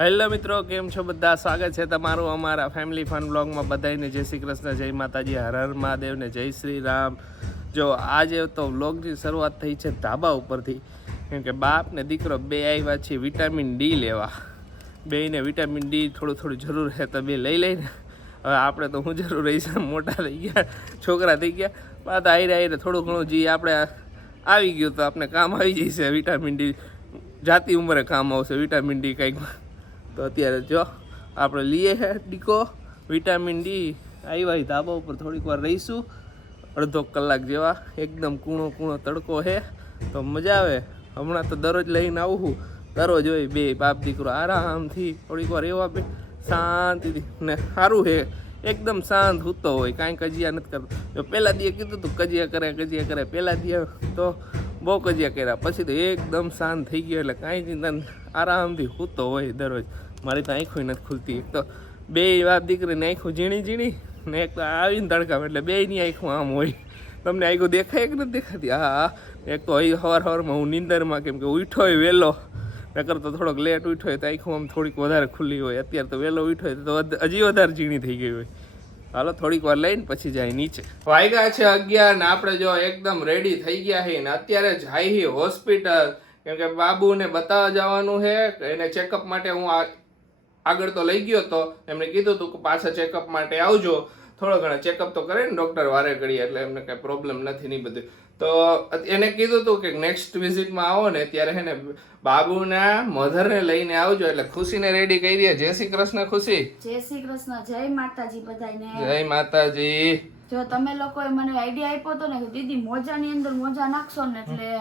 Hello મિત્રો, કેમ છો બધા? સ્વાગત છે તમારું અમારા ફેમિલી ફન બ્લોગમાં. બધાને જય શ્રી કૃષ્ણ, જય માતાજી, હર હર મહાદેવ ને જય શ્રી રામ. જો આજે તો વ્લોગની શરૂઆત થઈ છે ધાબા ઉપરથી, કેમ કે બાપ ને દીકરો બે આવ્યા છે વિટામિન ડી લેવા. બેને વિટામિન ડી થોડું જરૂર છે તો બે લઈ લઈને હવે આપણે તો હું જરૂર રહી છે, મોટા થઈ ગયા, છોકરા થઈ ગયા, બાદ આવીને થોડું ઘણું જે આપણે આવી ગયું તો આપણે કામ આવી જશે. વિટામિન ડી જાતી ઉંમરે કામ આવશે વિટામિન ડી કંઈક. તો અત્યારે જો આપણે લઈએ છે ડીકો વિટામિન ડી. આવ્યા ધાબા ઉપર થોડીક વાર રહીશું, અડધો કલાક જેવા. એકદમ કૂણો તડકો છે તો મજા આવે. હમણાં તો દરરોજ લઈને આવું, દરરોજ હોય બે બાપ દીકરો આરામથી થોડીક વાર એવા બે શાંતિથી. ને સારું છે, એકદમ શાંત સૂતો હોય, કાંઈ કજિયા નથી કરતો. જો પહેલાં દીએ કીધું તું કજિયા કરે પહેલાં દીએ તો બહુ કજિયા કર્યા, પછી તો એકદમ શાંત થઈ ગયો, એટલે કાંઈ ચિંતા નથી, આરામથી સૂતો હોય દરરોજ. મારી તો આંખો નથી ખુલતી. એક તો બે બાપ દીકરીની આંખો ઝીણી ને એક તો આવીને તડકામાં, એટલે બેયની આંખો આમ હોય. તમને આંખો દેખાય કે નથી દેખાતી? હા. એક તો અહીં સવારમાં હું નીંદરમાં, કેમ કે ઉઠ્યો હોય વહેલો, નકર તો થોડોક લેટ ઉઠ્યો હોય તો આંખો આમ થોડીક વધારે ખુલ્લી હોય. અત્યારે તો વહેલો ઉઠ્યો હોય તો હજી વધારે ઝીણી થઈ ગઈ હોય. હાલો થોડીક વાર લઈને પછી જાય નીચે. વાગ્યા છે 11 ને આપણે જો એકદમ રેડી થઈ ગયા છે ને અત્યારે જાય હોસ્પિટલ, કેમ કે બાબુને બતાવવા જવાનું છે. એને ચેકઅપ માટે હું આગળ તો લઈ ગયો તો એમને કીધું હતું કે પાછા ચેકઅપ માટે આવજો. થોડો ઘણા ચેકઅપ તો કરે ને ડૉક્ટર વારે ઘડીએ, એટલે એમને કાંઈ પ્રોબ્લેમ નથી નહીં બધું. તો એને કીધું હતું કે નેક્સ્ટ વિઝિટમાં આવો ને ત્યારે છે ને બાબુના મધરને લઈને આવજો. એટલે ખુશીને રેડી કરી દે. જય શ્રી કૃષ્ણ ખુશી. જય શ્રી કૃષ્ણ, જય માતાજી બધાને. જય માતાજી. જો તમે લોકોએ મને આઈડિયા આપ્યો હતો ને કે દીદી મોજાની અંદર મોજા નાખશો ને એટલે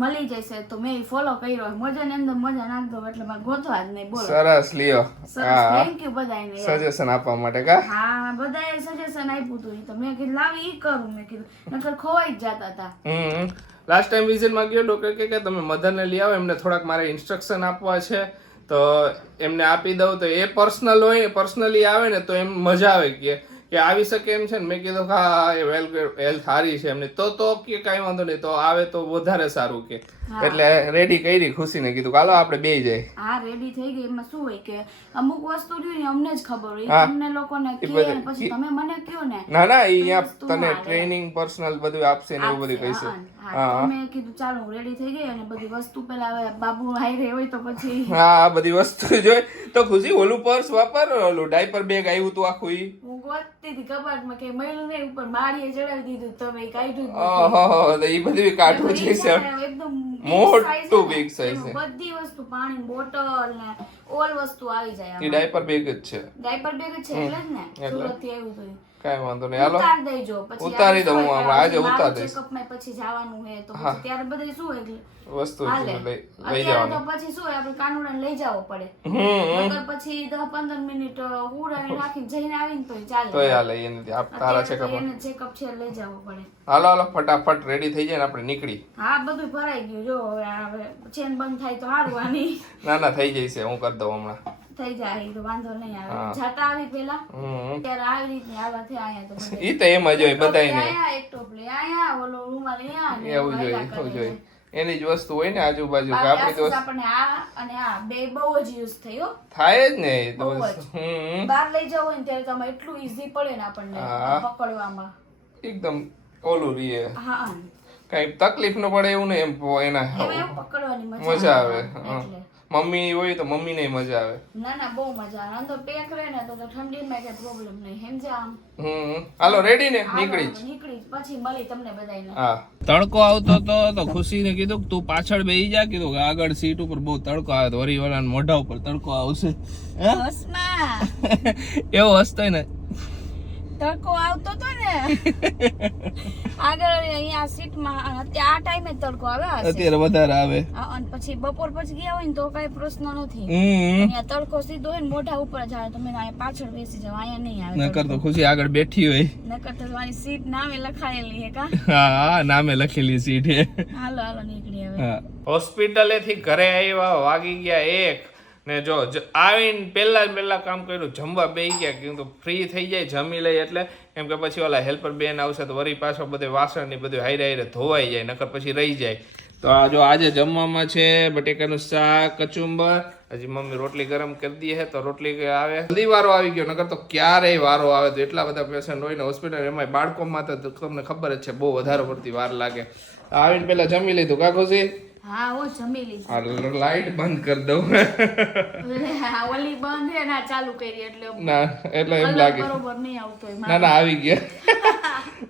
મળી જશે, તો મેં ફોલો કર્યો. મોજાની અંદર મોજા નાખ દો એટલે મારે ગોતવા જ નહીં. બોલો. સરસ લ્યો. થેન્ક યુ બધાને સજેશન આપવા માટે. કા હા, બધાએ સજેશન આપ્યું હતું તો મેં કીધું લાવી ઈ કરું. મેં કીધું નકર ખોવાઈ જ જતા હતા. લાસ્ટ ટાઈમ વિઝિટમાં ગયો ડોક્ટર કે તમે મધરને લઈ આવો, એમને થોડાક મારે ઇન્સ્ટ્રક્શન આપવા છે તો એમને આપી દઉં. તો એ પર્સનલ હોય, પર્સનલી આવે ને તો એમ મજા આવે કે આવી શકે એમ છે ને. મેં કીધું હા એ હેલ્થ સારી છે એમને, તો કે કાંઈ વાંધો નહીં, તો આવે તો વધારે સારું કે. એટલે રેડી કરી ખુશીને કીધું હાલો આપણે બે જાય. હા, રેડી થઈ ગઈ. એમાં શું હોય કે અમુક વસ્તુ રહ્યું ને અમને જ ખબર હોય, તમને લોકોને કહે ને પછી તમે મને કહો ને. ના એ અહીંયા તને ટ્રેનિંગ પર્સનલ બધું આપશે ને એવું બધું કહીશે. હા, મેં કીધું ચાલો રેડી થઈ ગઈ અને બધી વસ્તુ પેલા હવે બાબુ હારે હોય તો પછી હા બધી વસ્તુ જોઈ તો ખુશી ઓલું પર્સ વાપર, ઓલું ડાયપર બેગ આવ્યું તું આખું. ઈ હું ગોતતી હતી કબાટમાં કે મળ્યું નહીં, ઉપર માળીએ ચડાવી દીધું, તમે કાઢ્યું. ઓહો, તો ઈ બધું કાઢવું છે. એકદમ મોટું બિગ સાઈઝ છે. બધી વસ્તુ, પાણી બોટલ ને ઓલ વસ્તુ આવી જાય. ઈ ડાયપર બેગ જ છે. ડાયપર બેગ જ છે એટલે જ ને સુરત થી આવ્યું હતું. કાઈ વાંધો નહીં, હાલો ઉતાર દેજો. પછી ઉતારી દઉં હું આજે ઉતાર દઈશ. ચેકઅપ માં પછી જવાનું છે તો પછી ત્યારે બધે શું એટલે વસ્તુ લઈ જવાનું. તો પછી શું આપણે કાનુડાને લઈ જવો પડે. નકર પછી 10-15 મિનિટ ઉડાવી રાખીને જઈને આવીને તો ચાલે. તો હાલે એને તારા ચેકઅપ એને ચેકઅપ છે લઈ જવો પડે. હાલો ફટાફટ રેડી થઈ જાય ને આપણે નીકળી. હા, બધું ભરાઈ ગયું. જો હવે ચેન બંધ થાય તો સારું. આની ના થઈ જશે, હું કરી દઉં હમણાં. થઈ જાય તો વાંધો નહીં આવે. જાતા આવી પેલા ત્યારે આવી રીતની આવાથી આયા તો બધા ઈ તો એમ જ હોય બધાયને. આયા એક ટોપલી આયા, ઓલો રૂમાલ આયા, એવું જોઈએ. એની જ વસ્તુ હોય ને આજુબાજુ. કે આપણી તો આપણને આ અને આ બે બહુ જ યુઝ થયો. થાય જ ને તો. બહાર લઈ જવું હોય ને ત્યારે તમે એટલું ઈઝી પડે ને આપણને પકડવામાં. એકદમ ઓલું રીએ. હા, કઈ તકલીફ ન પડે એવું ને એમ. એના પકડવાની મજા આવે. મમ્મી હોય તો મમ્મી ને મજા આવે. ના બહુ મજા આવે. અંદર પેક રહે ને તો ઠંડીમાં કઈ પ્રોબ્લેમ નહીં. સમજ્યા આમ. હાલો રેડી ને નીકળી પછી મળી તમને બધાને. હા, તડકો આવતો તો ખુશીને કીધું કે તું પાછળ બેસી જા. કીધું કે આગળ સીટ ઉપર બહુ તડકો આવે તો વરીવાળાના મોઢા ઉપર તડકો આવશે. એવો હસતો ને તડકો આવતો તો ને આગળ અહીંયા સીટમાં. અત્યારે આ ટાઈમે તડકો આવે, અત્યારે વધારે આવે. અને પછી બપોર પછી ગયા હોય ને તો કઈ પ્રશ્ન નથી. અહીંયા તડકો સીધો હોય ને મોઢા ઉપર જ આવે. તમે અહીંયા પાછળ બેસી જાવ, અહીંયા નહીં આવે. નકર તો ખુશી આગળ બેઠી હોય. નકર તો મારી સીટ નામે લખાયેલી હે. કા હા, નામે લખેલી સીટ હે. હાલો નીકળી હવે. હોસ્પિટલે થી ઘરે આવ્યા વાગી ગયા 1 ને જો આવીને પહેલા કામ કર્યું, જમવા બેસી ગયા. કીધું ફ્રી થઈ જાય જમી લઈ એટલે, કેમ કે પછી ઓલા હેલ્પર બેન આવશે તો વરી પાછો બધે વાસણ ને બધું હાઈરે ધોવાઈ જાય, નકર પછી રહી જાય. તો આ જો આજે જમવામાં છે બટેકાનું શાક, કચુંબર હજી મમ્મી રોટલી ગરમ કરી દે છે તો રોટલી આવે જલ્દી વારો આવી ગયો નકર તો ક્યારેય વારો આવે તો એટલા બધા પેશન્ટ હોય ને હોસ્પિટલ એમાં બાળકોમાં તો તમને ખબર જ છે બહુ વધારે પડતી વાર લાગે આવીને પેલા જમી લીધું કા ખુશી હા ઓ જમી લીધું આ લાઈટ બંધ કરી દઉં ઓલી બંધ હે ના ચાલુ કરી એટલે ના એટલે એમ લાગે બરોબર નહીં આવતો ના ના આવી ગયા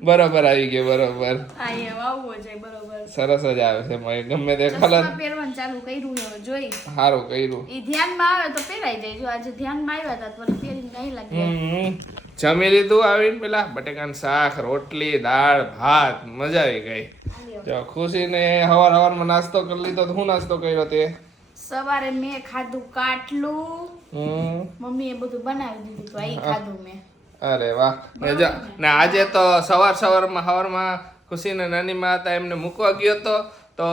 બરોબર આવી ગયો બરોબર હા એ આવવો જોઈએ બરોબર સરસ જ આવે છે મને ગમે તે કલર પહેરવાનું ચાલુ કર્યું હવે જોઈ સારું કર્યું ઈ ધ્યાનમાં આવે તો પહેરાઈ જાય જો આજે ધ્યાનમાં આવ્યા હતા તો પહેરી નહીં લાગે જમી લીધું આવીને પેલા બટેકાનું શાક રોટલી દાળ ભાત મજા આવી ગઈ જો ખુશીને હવારમાં નાસ્તો કરી લીધો તો હું નાસ્તો કર્યો તે સવારે મેં ખાધું કાટલું મમ્મીએ બધું બનાવી દીધું તો આ ખાધું મેં અરે વાહ ને આજે તો સવારમાં ખુશીને નાની માં હતા એમને મૂકવા ગયો તો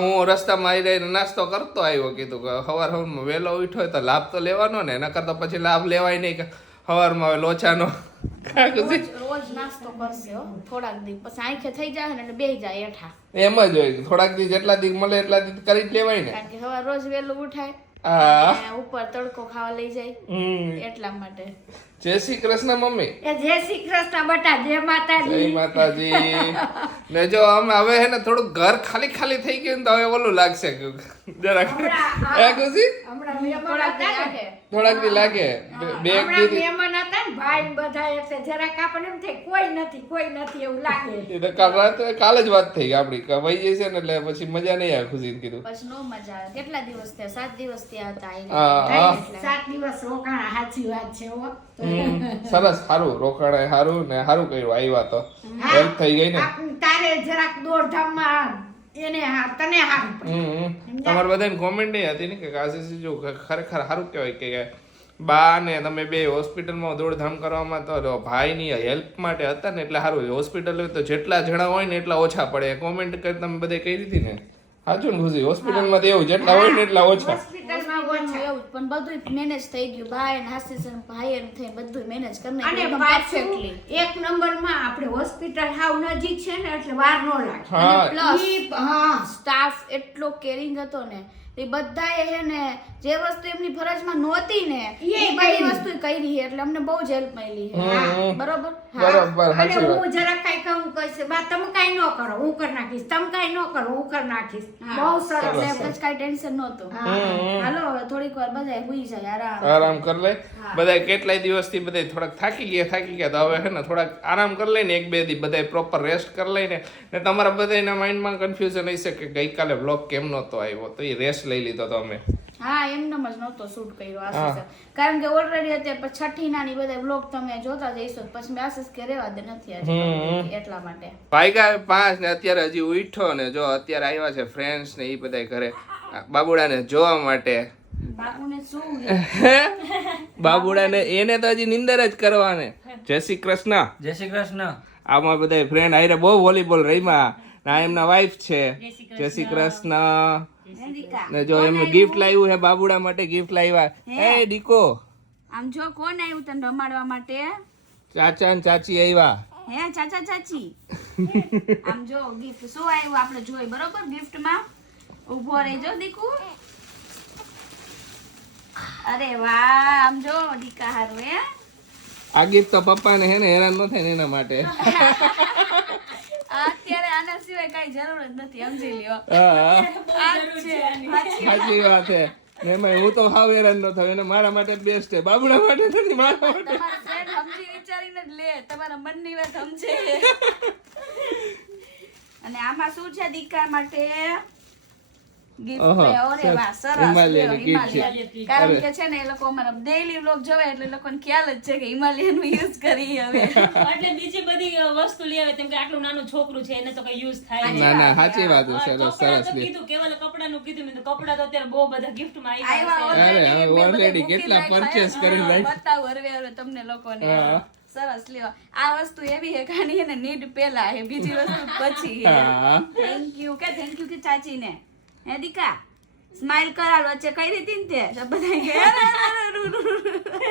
હું રસ્તામાં આવી રહીને નાસ્તો કરતો આવ્યો કીધું કે સવારમાં વહેલો ઉઠ્યો તો લાભ તો લેવાનો ને નકર તો પછી લાભ લેવાય નહીં કે સવારમાં હવે લોચાનો રોજ નાસ્તો કરશે હો થોડાક દી પછી આંખે થઈ જાય ને એટલે બેહી જાય એઠા એમ જ હોય થોડાક દી જેટલા દી મળે એટલા દી કરી જ લેવાય ને કારણ કે સવાર રોજ વહેલું ઉઠાય અને ઉપર તડકો ખાવા લઈ જાય એટલા માટે જય શ્રી કૃષ્ણ મમ્મી એ જય શ્રી કૃષ્ણ બટા જય માતાજી જય માતાજી ને જો અમે હવે હે ને થોડું ઘર ખાલી ખાલી થઈ ગયું તો હવે ઓલું લાગશે જરાક હે ખુશી થોડાક દી લાગે બે એક દી મહેમાન હતા ને ભાઈ બધા એટલે જરાક આપણને એમ થાય કોઈ નથી એવું લાગે એ તો કાલ રાતે કાલે જ વાત થઈ આપડી કે વહી જશે ને એટલે પછી મજા નહીં આવે ખુશી કીધું પછી નો મજા આવે કેટલા દિવસ થયા 7 દિવસ થયા હા હતા 7 દિવસ રોકાણા સાચી વાત છે હો સરસ સારું રોકાણે સારું ને સારું કર્યું આવ્યા તો હેલ્પ થઈ ગઈ ને તારે જરાક દોડધામમાં એને તને હારું તમારે બધાને કોમેન્ટ હતી ને કે આશીષ જો ખરેખર સારું કહેવાય કે બા ને તમે બે હોસ્પિટલમાં દોડધામ કરવામાં તો ભાઈની હેલ્પ માટે હતા ને એટલે સારું હોસ્પિટલ તો જેટલા જણા હોય ને એટલા ઓછા પડે કોમેન્ટ કરી તમે બધે કહી દીધી ને સાચું ને ખુશી હોસ્પિટલમાં તો એવું જેટલા હોય ને એટલા ઓછા એવું પણ બધું મેનેજ થઈ ગયું ભાઈ અને આશીષ અને ભાઈ થઈ બધું મેનેજ કરી અને નાખ્યું પાછું એક નંબરમાં આપણે હોસ્પિટલ હાવ નજીક છે ને એટલે વાર નો લાગે હા પ્લસ સ્ટાફ એટલો કેરિંગ હતો ને એ બધાએ હે ને જે વસ્તુ એમની ફરજમાં નહોતી ને એ બધી વસ્તુ કરી છે એટલે અમને બહુ જ હેલ્પ મળી છે બરોબર બરોબર અને સાચી વાત હું જરાક કઈ કહું કહીશ બા તમે કઈ ન કરો હું કરી નાખીશ તમે કઈ ન કરો હું કરી નાખીશ બહુ સરસ એટલે કઈ ટેન્શન નહોતું હાલો હવે થોડીક વાર બધાય હુઈ જાય આરામ કરી લે બધા કેટલાય દિવસથી બધા થોડાક થાકી ગયા તો હવે હે ને થોડાક આરામ કરી લઈને એક બે દી બધા પ્રોપર રેસ્ટ કરી લઈને ને તમારા બધાના માઇન્ડમાં કન્ફ્યુઝન હશે કે ગઈકાલે વ્લોગ કેમ નહોતો આવ્યો તો એ રેસ્ટ લઈ લીધો તો અમે હા એમનેમ જ નહોતો શૂટ કર્યો આશીષ કારણ કે ઓલરેડી અત્યારે છઠ્ઠી નાની બધા વ્લોગ તમે જોતા જઈશો પછી મેં આશીષ કે રેવા દે નથી આજે એટલા માટે વાગ્યા 5 ને અત્યારે હજી ઉઠ્યો ને જો અત્યારે આવ્યા છે ફ્રેન્ડ્સ ને એ બધા ઘરે બાબુડાને જોવા માટે બાપુને શું બાબુડાને એને તો હજી નિંદર જ કરવાને જય શ્રી કૃષ્ણ જય શ્રી કૃષ્ણ આમાં બધા ફ્રેન્ડ આયરે બહુ વોલીબોલ રમ્યા ના એમના વાઈફ છે જય શ્રી કૃષ્ણ ને જો એમને ગિફ્ટ લાવ્યું છે બાબુડા માટે ગિફ્ટ લાવ્યા એ દીકો આમ જો કોણ આવ્યું તને રમાડવા માટે ચાચા ને ચાચી આવ્યા હે ચાચા ચાચી આમ જો ગિફ્ટ શું આવ્યું આપણે જોઈ બરોબર ગિફ્ટ માં ઉભો રહેજો દીકુ અરે વાહ આમ જો દીકા હારું હે આ ગિફ્ટ તો પપ્પા ને હે ને હેરાન ન થાય ને એના માટે અત્યારે આના સિવાય કઈ જરૂર જ નથી સમજી લ્યો સાચી વાત છે એમાં હું તો હાવ હેરાન ન થયો એને મારા માટે બેસ્ટ છે બાબુડા માટે નથી મારા માટે તમારા ફ્રેન્ડ સમજી વિચારીને જ લે તમારા મનની વાત સમજે અને આમાં શું છે દીકા માટે ગિફ્ટ ઓરે વાહ સરસ હિમાલયની gift છે. કારણ કે છે ને એ લોકો અમારા ડેઈલી વ્લોગ જોવે એટલે એ લોકોને ખ્યાલ જ છે કે હિમાલયન યુઝ કરી હવે એટલે બીજી બધી વસ્તુ લઈ આવે તેમ કે આટલું નાનું છોકરું છે એને તો કઈ યુઝ થાય ના ના સાચી વાત છે સરસ કપડાં સરસ તો કીધું કેવલ કપડાનું કીધું મેં તો કપડાં તો અત્યારે બહુ બધા gift માં આવ્યા અરે હવે already કેટલા purchase કરી નાખ્યા. બતાવું હરવે તમને લોકોને સરસ લ્યો આ વસ્તુ એવી હે કાની હે ને નીડ પેલા હે બીજી વસ્તુ પછી હે હા. થેન્ક યુ કે ચાચીને હે દીકા સ્માઈલ કરાલ વચ્ચે કઈ રીતી ને તે બધા કે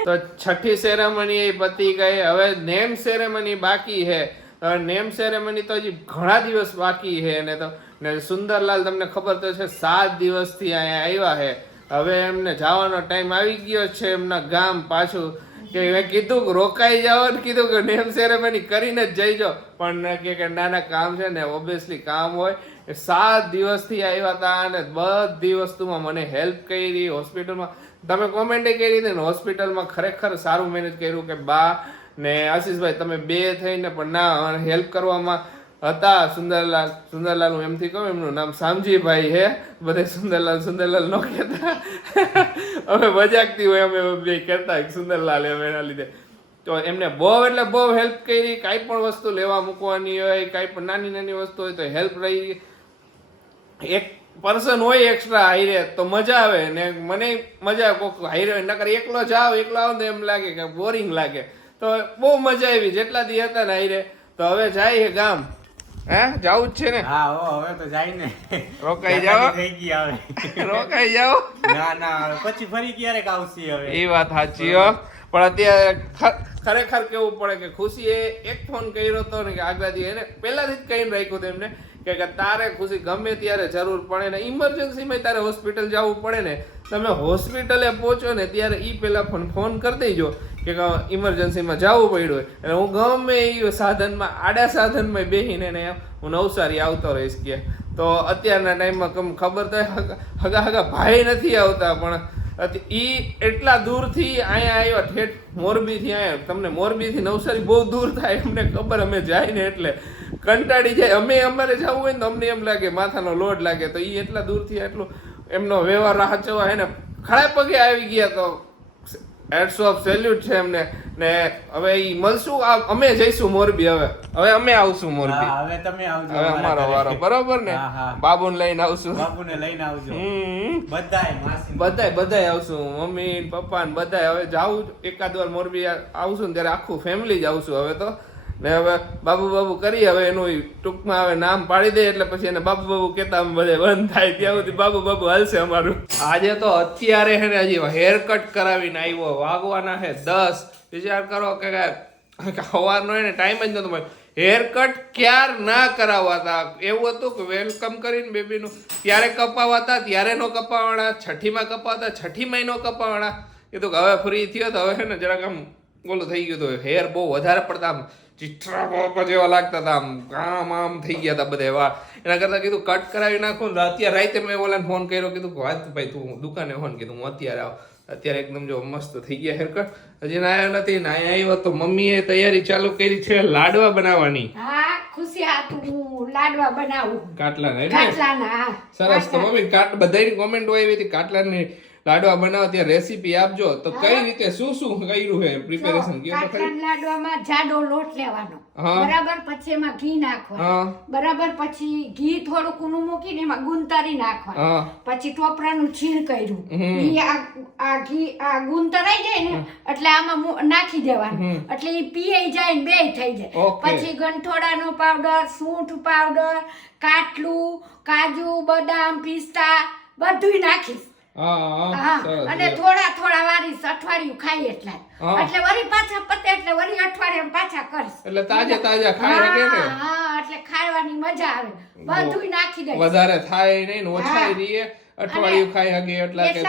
તો છઠ્ઠી સેરેમની એ પતી ગઈ હવે નેમ સેરેમની બાકી છે નેમ સેરેમની તો હજી ઘણા દિવસ બાકી છે ને તો ને સુંદરલાલ તમને ખબર તો છે 7 દિવસથી અહીંયા આવ્યા છે હવે એમને જવાનો ટાઈમ આવી ગયો છે એમના ગામ પાછું, કે મેં કીધું કે રોકાઈ જાઓ ને કીધું કે નેમ સેરેમની કરીને જ જઈજો, પણ કે નાના કામ છે ને, ઓબ્વિયસલી કામ હોય. 7 દિવસથી આવ્યા હતા અને બધી વસ્તુમાં મને હેલ્પ કરી. હોસ્પિટલમાં તમે કોમેન્ટ કરી હતી ને, હોસ્પિટલમાં ખરેખર સારું મેનેજ કર્યું કે બા ને આશીષભાઈ તમે બે થઈને પણ ના હેલ્પ કરવામાં હતા. સુંદરલાલ હું એમથી કહું, એમનું નામ શામજીભાઈ હે, બધે સુંદરલાલ નો કહેતા, અમે મજાકથી હોય અમે બે કહેતા સુંદરલાલ એમ, એના લીધે. તો એમને બહુ એટલે બહુ હેલ્પ કરી. કાંઈ પણ વસ્તુ લેવા મૂકવાની હોય, કાંઈ પણ નાની નાની વસ્તુ હોય તો હેલ્પ રહી. એક પર્સન હોય એક્સ્ટ્રા હાઈરે તો મજા આવે ને, મને મજા આવે કોક હાઈરે હોય, નકર એકલો આવો તો એમ લાગે કે બોરિંગ લાગે. તો બહુ મજા આવી જેટલા દી હતા ને હાઈરે. તો હવે જાય ગામ, હે જાવું જ છે ને? હા હવે તો જાય ને. રોકાઈ જાઓ, થઈ ગઈ હવે. રોકાઈ જાઓ. ના પછી ફરી ક્યારેક આવશે હવે. એ વાત સાચી હો, પણ અત્યારે ખરેખર કેવું પડે કે ખુશીએ એક ફોન કર્યો હતો ને કે આગલા દી એને પહેલાથી જ કહીને રાખ્યું હતું એમને કે તારે ખુશી ગમે ત્યારે જરૂર પડે ને, ઇમરજન્સીમાં તારે હોસ્પિટલ જવું પડે ને, તમે હોસ્પિટલે પહોંચો ને ત્યારે એ પહેલા ફોન કરી દેજો કે ઇમરજન્સીમાં જવું પડ્યું હોય. અને હું ગમે એ સાધનમાં આડા સાધનમાં બેસીને ને હું નવસારી આવતો રહીશ કે. તો અત્યારના ટાઈમમાં ખબર તો હગા ભાઈ નથી આવતા, પણ ઈ એટલા દૂરથી અહીંયા આવ્યા, ઠેઠ મોરબીથી આવ્યા. તમને મોરબીથી નવસારી બહુ દૂર થાય, અમને ખબર, અમે જાય ને એટલે કંટાળી જાય. અમારે જવું હોય ને તો અમને એમ લાગે માથાનો લોડ લાગે. તો ઈ એટલા દૂરથી એટલું એમનો વ્યવહાર રાહચવા એને ખડા પગે આવી ગયા. તો હેડ્સ ઓફ સેલ્યુટ છે એમને. ને હવે ઈ મળશું, અમે જઈશું મોરબી. હવે અમે આવશું મોરબી. હવે તમે આવજો. હવે અમારો વારો, બરોબર ને? બાબુને લઈને આવશું. બાબુને લઈને આવજો. બધાય માસી બધાય આવશું, મમ્મી પપ્પા ને બધાય. હવે જાવું એકાદ વાર મોરબી આવશું ને ત્યારે આખું ફેમિલી જ આવશું હવે તો. ને હવે બાબુ કરી, હવે એનું ટૂંકમાં હવે નામ પાડી દે એટલે પછી એને બાબુ કેતા બધે બંધ થાય. ત્યાં સુધી બાબુ હાલશે અમારું. આજે તો અત્યારે હે ને હજી હેર કટ કરાવીને આવ્યો, વાગવાના હે 10. વિચાર કરો કે સવારનો એને ટાઈમ જ નતો મળ્યો. હેર કટ ક્યાર ના કરાવવાતા, એવું હતું કે વેલકમ કરીને બેબીનું ત્યારે કપાવાતા, ત્યારે નો કપાવાના, છઠ્ઠીમાં કપાવતા, છઠ્ઠીમાં નો કપાવાના. કીધું કે હવે ફ્રી થયો તો હવે ને જરાક આમ ઓલું થઈ ગયું હતું, હેર બહુ વધારે પડતા આમ ચિત્રા બાપા જેવા લાગતા હતા, આમ થઈ ગયા હતા બધા વાળ. એના કરતા કીધું કટ કરાવી નાખું. અત્યારે રાતે મેં ઓલાને ફોન કર્યો, કીધું વાત ભાઈ તું દુકાને ફોન કીધું હું અત્યારે આવ. અત્યારે એકદમ જો મસ્ત થઈ ગયા હેર કટ. હજી ના આવ્યો નથી ને અહીંયા આવ્યો તો મમ્મીએ તૈયારી ચાલુ કરી છે લાડવા બનાવવાની. હા ખુશી, હા હું લાડવા બનાવું. કાટલાના કાટલાના. સરસ. તો મમ્મી બધાની કોમેન્ટ આવી હતી કાટલાની લાડવા બનાવો ત્યાં રેસીપી આપજો. તો કઈ રીતે શું કર્યું છે પ્રિપેરેશન? કાટલાના લાડવામાં જાડો લોટ લેવાનો, બરાબર, પછી એમાં ઘી નાખવાનું, બરાબર, પછી ઘી થોડુંક ઊનું મૂકીને એમાં ગુંતરી નાખવાનું, પછી ટોપરાનું છીણ કર્યું, આ ઘી આ ગુંતરાઈ જાય ને એટલે આમાં નાખી દેવાનું, એટલે એ પીઈ જાય ને બે થઈ જાય. પછી ગંઠોડાનો પાવડર, સૂંઠ પાવડર, કાટલું, કાજુ, બદામ, પિસ્તા બધું નાખીશ. અને થોડા વારીશ, અઠવાડિયું ખાઈ એટલા. એટલે વળી પાછા પતે એટલે વળી અઠવાડિયા પાછા કરીશ. એટલે તાજા ખાઈ શકે ને? હા, એટલે ખાવાની મજા આવે. બધું નાખી દઈશ. વધારે થાય નહીં ને ઓછા રહીએ. અઠવાડિયું ખાઈ હગે એટલા કે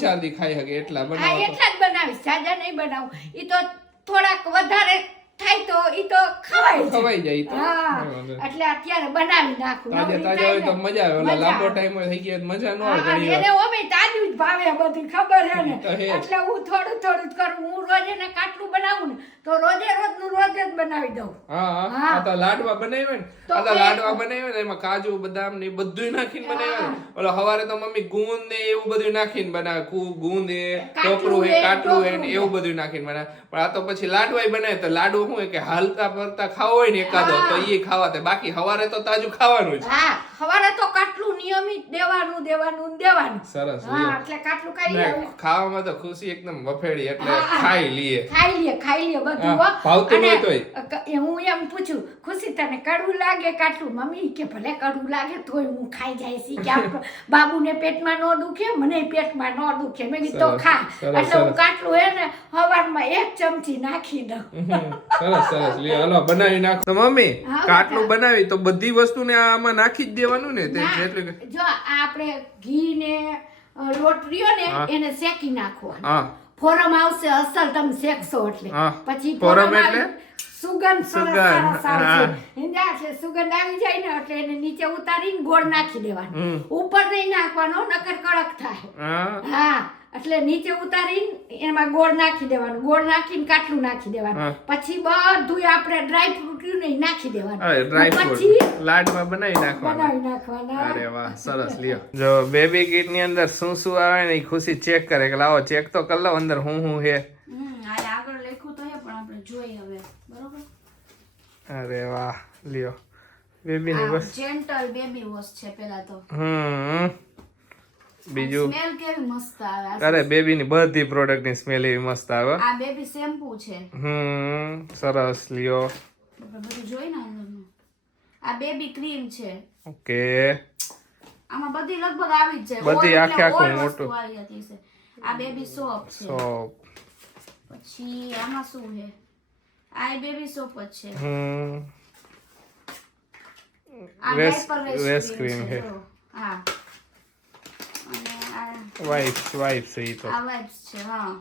4 દી ખાઈ હગે એટલા બનાવો. હા, એટલા જ બનાવીશ, જાજા નહીં બનાવું. ઈ તો થોડાક વધારે થાય તો ઈ તો ખવાઈ જાય. હા, એટલે અત્યારે બનાવી નાખું. તાજા હોય તો મજા આવે. ઓલા લાંબો ટાઈમ થઈ ગયો મજા ન આવે. ઘણી એને ઓમે તાજું જ ભાવે, બધું ખબર હે ને. એટલે હું થોડું જ કરું. હું રોજ એને કાટલું બનાવું ને તો રોજ જ બનાવી દઉં. હા, તો લાડવા બનાવ્યા ને, આ લાડવા બનાવ્યા ને એમાં કાજુ બદામ ને બધું નાખીને બનાવ્યા. ઓલા હવારે તો મમ્મી ગુંદ ને એવું બધું નાખીને બનાવે. ગુંદ એ ટોપરું એ કાટલું એ એવું બધું નાખીને બનાવે. પણ આ તો પછી લાડવા બનાવે. તો લાડુ શું કે હાલતા ફરતા ખાવો હોય ને એકાદો તો એ ખાવા થાય. બાકી હવારે તો તાજું ખાવાનું જ. હા, હવારે તો કાટલું નિયમિત દેવાનું. સરસ. હા, એટલે કાટલું ખાઈ લેવું. ખાવામાં તો ખુશી એકદમ વફેડી, એટલે ખાઈ લઈએ બધું. ભાવતું હોય તોય હું એમ પૂછું, ખુશી તને કડવું લાગે કાટલું? મમ્મી કે ભલે કડવું લાગે તોય હું ખાઈ જાય કે બાબુને પેટમાં ન દુખે, મને પેટમાં ન દુખે. મેં કીધું તો ખા. એટલે હું કાટલું હે ને હવારમાં 1 ચમચી નાખી દઉં. સરસ. લ્યો હાલો બનાવી નાખો. તો મમ્મી કાટલું બનાવી તો બધી વસ્તુને આમાં નાખી જ દેવાનું ને? જો આપણે ઘી ને લોટ રહ્યો ને હા. એને શેકી નાખવાનો હા ફોરમ આવશે અસલ તમે શેકશો એટલે હા. પછી ફોરમ ફોરમ એટલે? આવી, સુગંધ સરસ સુગંધ, સરસ હા. આવશે હિંજા એટલે સુગંધ આવી જાય ને એટલે એને નીચે ઉતારીને ગોળ નાખી દેવાનો ઉપર નહીં નાખવાનો નકર કડક થાય હા હા એટલે નીચે ઉતારીને એમાં ગોળ નાખી દેવાનું ગોળ નાખીને કાટલું નાખી દેવાનું હા. પછી બધું આપણે ડ્રાય ફ્રૂટ નહીં નાખી દેવાનું અરે ડ્રાય પછી ફ્રૂટ લાડમાં બનાવી નાખવાના બનાવી નાખવાના અરે વાહ સરસ લ્યો જો બેબી કીટ ની અંદર શું આવે ને ઈ ખુશી ચેક કરે કે લાવો ચેક તો કરી લો અંદર હું હે આ આગળ લખ્યું તો હે પણ આપણે જોઈએ હવે બરોબર અરે વાહ લ્યો બેબી ની બસ જેન્ટલ બેબી વોશ છે પેલા તો બીજું સ્મેલ કેવી મસ્ત આવે અરે બેબી ની બધી પ્રોડક્ટ ની સ્મેલ એવી મસ્ત આવે આ બેબી શેમ્પુ છે સરસ લ્યો આપણે બધું જોઈ ને અંદરનું આ બેબી ક્રીમ છે ઓકે આમાં બધી લગભગ આવી જ જાય બધી All આખે એટલે આખું all મોટું. વસ્તુ આવી જતી છે આ બેબી સોપ છે સોપ પછી આમાં શું છે આ બેબી સોપ જ છે આ Waist- diaper waist cream cream છે. જો. હા અને આ વાઇપ્સ ઈ તો આ wipes છે હા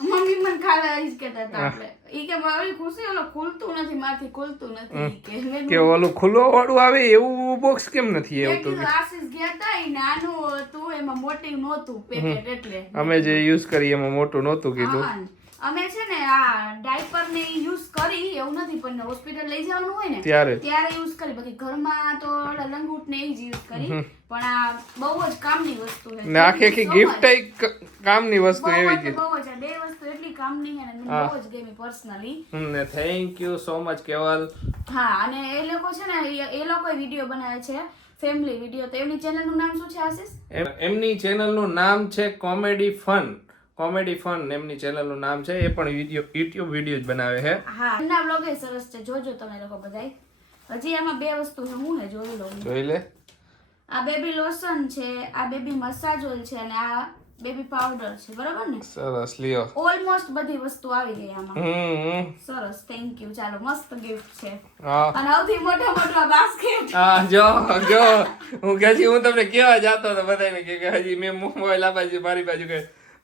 મમ્મી મને ખાલી ઈ જ કહેતા હતા આપણે ઈ કે મારી ખુશી ઓલો ખુલતું નથી મારથી ખુલતું નથી ઈ કે મેં કે ઓલું ખુલ્લો વાળું આવે એવું બોક્સ કેમ નથી મેં આવતું કીધું આશીષ ગયા તા ઈ નાનું હતું એમાં મોટી નહોતું પેકેટ એટલે અમે જે યુઝ કરીએ એમાં મોટું નહોતું કીધું હા. અમે છે ને આ ડાયપર ને યુઝ કરી એવું નથી પણ હોસ્પિટલ લઈ જવાનું હોય ને ત્યારે ત્યારે યુઝ કરી બાકી ઘરમાં તો ઓલા લંગૂટ ને એ જ યુઝ કરી પણ આ બહુ જ કામની વસ્તુ છે ને આખી આખી ગિફ્ટ કામની વસ્તુ એવી છે બહુ જ આ બે વસ્તુ એટલી કામની છે ને મને બહુ જ ગમી પર્સનલી ને થેન્ક યુ સો મચ કેવલ હા અને એ લોકો છે ને એ લોકો વિડીયો બનાવે છે ફેમિલી વિડીયો તો એમની ચેનલ નું નામ શું છે આશીષ એમની ચેનલનું નામ છે કોમેડી ફન એમની ચેનલનું નામ છે એ પણ યુટ્યુબ વિડીયો જ બનાવે છે હા એમના વ્લોગ એ સરસ છે જોજો તમે લોકો બધાય હજી આમાં બે વસ્તુ છે હું ને જોઈ લો જોઈ લે આ બેબી લોશન છે આ બેબી મસાજ ઓઇલ છે અને આ બેબી પાવડર છે બરાબર ને સરસ લ્યો ઓલમોસ્ટ બધી વસ્તુ આવી ગઈ આમાં સરસ થેન્ક યુ ચાલો મસ્ત ગિફ્ટ છે હા અને સૌથી મોટો બાસ્કેટ હા જો હું તમને કેવા જાતો હતો બધાને કે હજી મેં મોબાઈલ આ બાજુ મારી બાજુ કે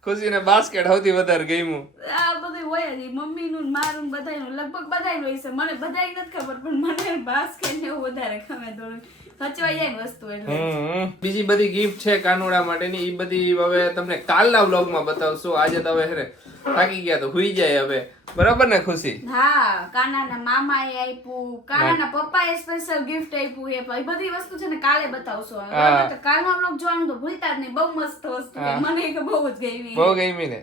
ખુશીને બાસ્કેટ સૌથી વધારે ગમ્યું આ બધું હોય જ મમ્મી નું મારું બધાયનું લગભગ બધાયનું હોય છે મને બધાય નથી ખબર પણ મને બાસ્કેટ ને એવું વધારે ગમે થોડું સચવાઈ જાય વસ્તુ એટલે બીજી બધી ગિફ્ટ છે કાનુડા માટેની એ બધી હવે તમને કાલના વ્લોગમાં બતાવશું આજે તો હવે હે થાકી ગયા તો હુઈ જાય હવે બરાબર ને ખુશી હા કાનાના મામાએ આપ્યું કાનાના પપ્પાએ સ્પેશિયલ ગિફ્ટ આપ્યું એ બધી વસ્તુ છે ને કાલે બતાવશો હવે બરાબર? તો કાલનો વ્લોગ જોવાનું તો ભૂલતા જ નહીં બહુ મસ્ત વસ્તુ છે. મને કે બહુ જ ગમી બહુ ગમી ને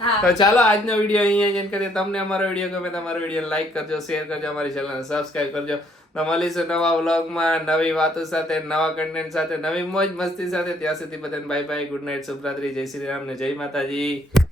હા તો ચાલો આજનો વિડીયો અહીંયા જ end કરીએ તમને અમારો વિડીયો ગમે તો અમારો વિડીયો લાઈક કરજો શેર કરજો અમારી ચેનલને સબસ્ક્રાઇબ કરજો તો મળીશું નવા વ્લોગમાં નવી વાતો સાથે નવા કન્ટેન્ટ સાથે નવી મોજ મસ્તી સાથે ત્યાં સુધી બધાને બાય બાય ગુડ નાઇટ શુભરાત્રી જય શ્રી રામ ને જય માતાજી